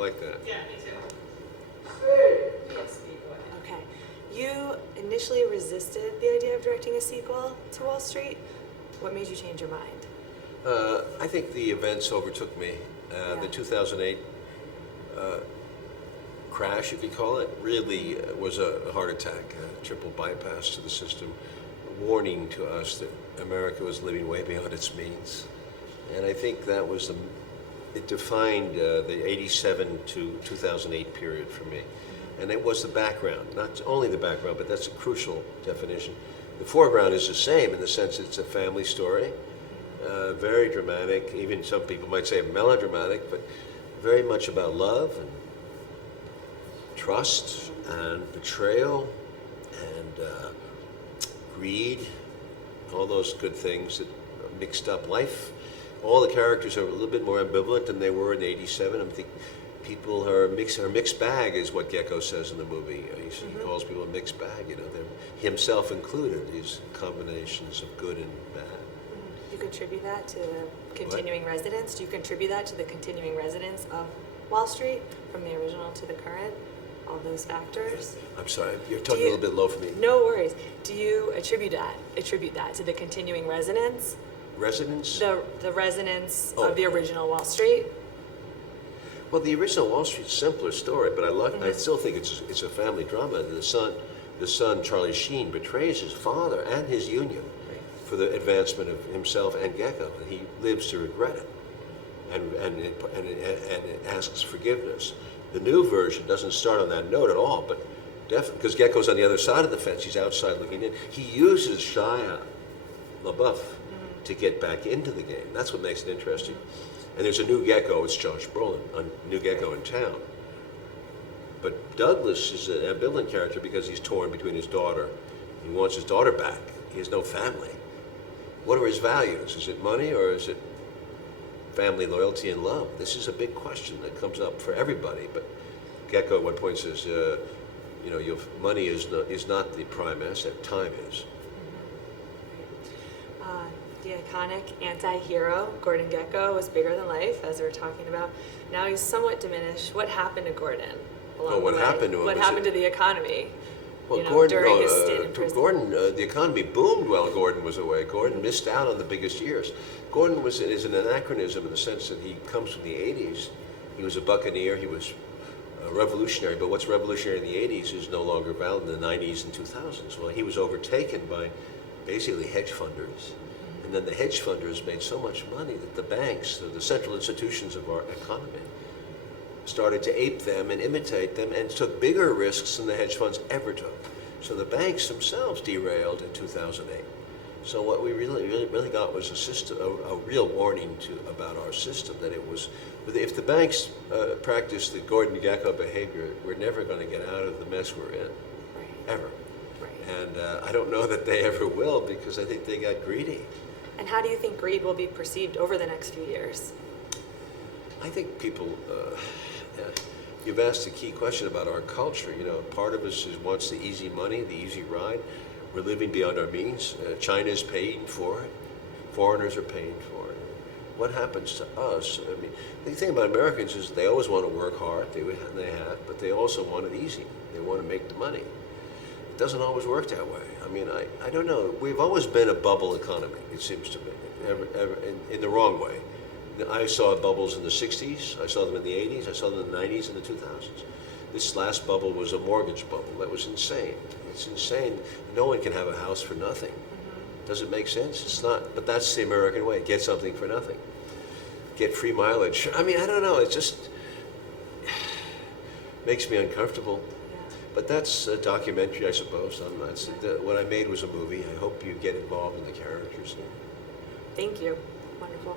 like that. Yeah, me too. Yes, okay. You initially resisted the idea of directing a sequel to Wall Street. What made you change your mind? I think the events overtook me. The 2008 crash, if you call it, really was a heart attack, a triple bypass to the system, warning to us that America was living way beyond its means. And I think that was it defined the 87 to 2008 period for me. And it was the background, not only the background, but that's a crucial definition. The foreground is the same in the sense it's a family story, very dramatic, even some people might say melodramatic, but very much about love and trust and betrayal and greed, all those good things that mixed up life. All the characters are a little bit more ambivalent than they were in '87. I think people are a mixed bag, is what Gecko says in the movie. He calls people a mixed bag, himself included, these combinations of good and bad. Do you contribute that to continuing residents? Do you contribute that to the continuing residents of Wall Street, from the original to the current? All those factors? I'm sorry, you're talking a little bit low for me. No worries. Do you attribute that to the continuing residents? Residents? The residents of the original Wall Street? Well, the original Wall Street's a simpler story, but I still think it's a family drama. The son, Charlie Sheen, betrays his father and his union for the advancement of himself and Gecko, and he lives to regret it, and it asks forgiveness. The new version doesn't start on that note at all, but definitely, because Gecko's on the other side of the fence, he's outside looking in. He uses Shia LaBeouf to get back into the game. That's what makes it interesting. And there's a new Gecko, it's Josh Brolin, a new Gecko in town. But Douglas is an ambivalent character because he's torn between his daughter. He wants his daughter back. He has no family. What are his values? Is it money or is it family, loyalty, and love? This is a big question that comes up for everybody. But Gecko at one point says, money is not the prime asset, time is. The iconic anti-hero, Gordon Gecko, was bigger than life, as we were talking about. Now he's somewhat diminished. What happened to Gordon along the way? Happened to him? What happened to the economy? Well, Gordon, during his stint in prison? The economy boomed while Gordon was away. Gordon missed out on the biggest years. Gordon is an anachronism in the sense that he comes from the 80s. He was a buccaneer. He was a revolutionary. But what's revolutionary in the 80s is no longer valid in the 90s and 2000s. Well, he was overtaken by basically hedge funders. And then the hedge funders made so much money that the banks, the central institutions of our economy, started to ape them and imitate them and took bigger risks than the hedge funds ever took. So the banks themselves derailed in 2008. So what we really got was a system, a real warning about our system, that it was, if the banks practice the Gordon Gecko behavior, we're never going to get out of the mess we're in, ever. And I don't know that they ever will, because I think they got greedy. And how do you think greed will be perceived over the next few years? I think people, you've asked a key question about our culture. Part of us wants the easy money, the easy ride. We're living beyond our means. China's paying for it. Foreigners are paying for it. What happens to us? I mean, the thing about Americans is they always want to work hard, they have, but they also want it easy. They want to make the money. It doesn't always work that way. I mean, I don't know. We've always been a bubble economy, it seems to me, in the wrong way. I saw bubbles in the 60s, I saw them in the 80s, I saw them in the 90s and the 2000s. This last bubble was a mortgage bubble. That was insane. It's insane. No one can have a house for nothing. Does it make sense? It's not, but that's the American way. Get something for nothing. Get free mileage. I mean, I don't know. It just makes me uncomfortable. But that's a documentary, I suppose. What I made was a movie. I hope you get involved in the characters. Thank you. Wonderful.